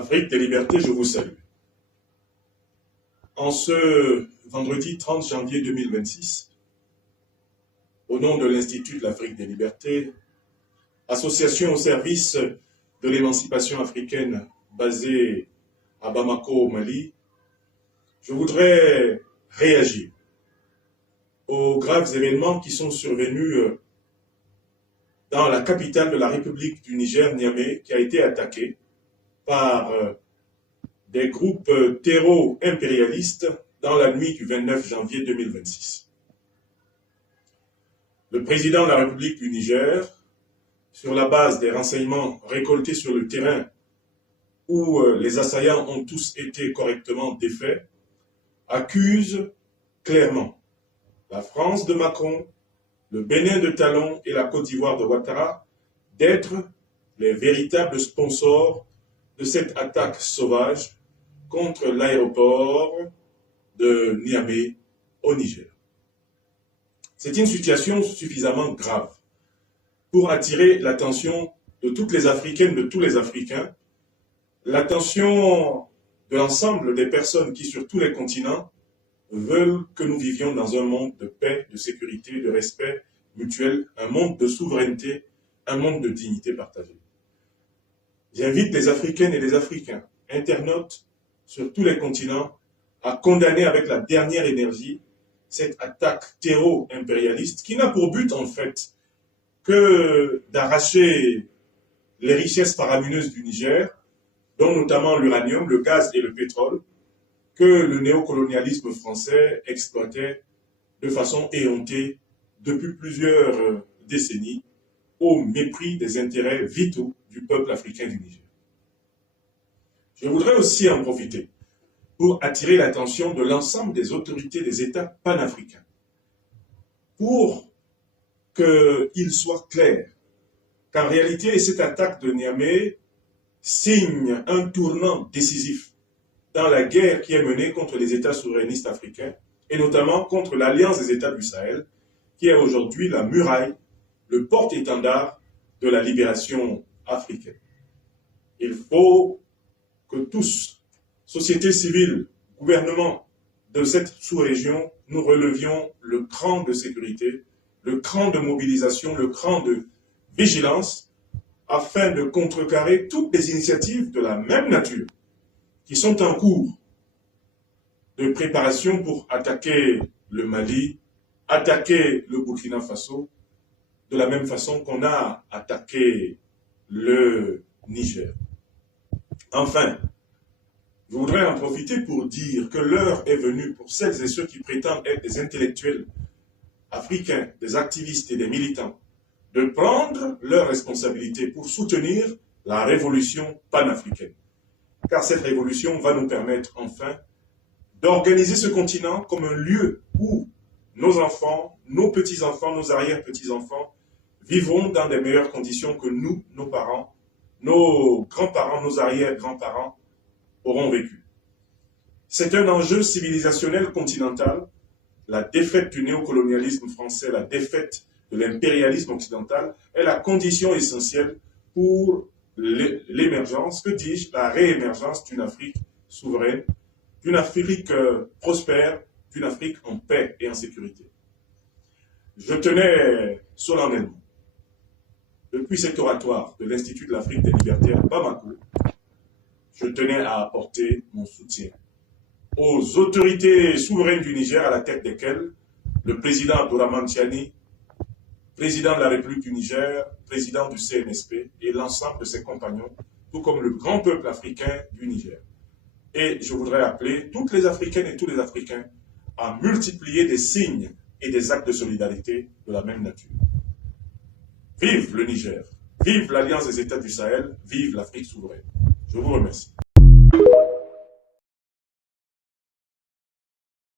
Afrique des libertés, je vous salue. En ce vendredi 30 janvier 2026, au nom de l'Institut de l'Afrique des libertés, association au service de l'émancipation africaine basée à Bamako, au Mali, je voudrais réagir aux graves événements qui sont survenus dans la capitale de la République du Niger, Niamey, qui a été attaquée par des groupes terro-impérialistes dans la nuit du 29 janvier 2026. Le président de la République du Niger, sur la base des renseignements récoltés sur le terrain où les assaillants ont tous été correctement défaits, accuse clairement la France de Macron, le Bénin de Talon et la Côte d'Ivoire de Ouattara d'être les véritables sponsors de cette attaque sauvage contre l'aéroport de Niamey au Niger. C'est une situation suffisamment grave pour attirer l'attention de toutes les Africaines, de tous les Africains, l'attention de l'ensemble des personnes qui, sur tous les continents, veulent que nous vivions dans un monde de paix, de sécurité, de respect mutuel, un monde de souveraineté, un monde de dignité partagée. J'invite les Africaines et les Africains, internautes sur tous les continents, à condamner avec la dernière énergie cette attaque terro-impérialiste qui n'a pour but en fait que d'arracher les richesses faramineuses du Niger, dont notamment l'uranium, le gaz et le pétrole, que le néocolonialisme français exploitait de façon éhontée depuis plusieurs décennies au mépris des intérêts vitaux du peuple africain du Niger. Je voudrais aussi en profiter pour attirer l'attention de l'ensemble des autorités des États panafricains, pour qu'il soit clair qu'en réalité, cette attaque de Niamey signe un tournant décisif dans la guerre qui est menée contre les États souverainistes africains, et notamment contre l'Alliance des États du Sahel, qui est aujourd'hui la muraille, le porte-étendard de la libération africaine. Il faut que tous, société civile, gouvernement de cette sous-région, nous relevions le cran de sécurité, le cran de mobilisation, le cran de vigilance, afin de contrecarrer toutes les initiatives de la même nature qui sont en cours de préparation pour attaquer le Mali, attaquer le Burkina Faso, de la même façon qu'on a attaqué le Niger. Enfin, je voudrais en profiter pour dire que l'heure est venue pour celles et ceux qui prétendent être des intellectuels africains, des activistes et des militants, de prendre leurs responsabilités pour soutenir la révolution panafricaine. Car cette révolution va nous permettre enfin d'organiser ce continent comme un lieu où nos enfants, nos petits-enfants, nos arrière-petits-enfants vivront dans des meilleures conditions que nous, nos parents, nos grands-parents, nos arrière-grands-parents auront vécu. C'est un enjeu civilisationnel continental. La défaite du néocolonialisme français, la défaite de l'impérialisme occidental est la condition essentielle pour l'émergence, que dis-je, la réémergence d'une Afrique souveraine, d'une Afrique prospère, d'une Afrique en paix et en sécurité. Je tenais solennellement, depuis cet oratoire de l'Institut de l'Afrique des libertés à Bamako, je tenais à apporter mon soutien aux autorités souveraines du Niger, à la tête desquelles le président Abdourahmane Tiani, président de la République du Niger, président du CNSP et l'ensemble de ses compagnons, tout comme le grand peuple africain du Niger. Et je voudrais appeler toutes les Africaines et tous les Africains à multiplier des signes et des actes de solidarité de la même nature. Vive le Niger, vive l'Alliance des États du Sahel, vive l'Afrique souveraine. Je vous remercie.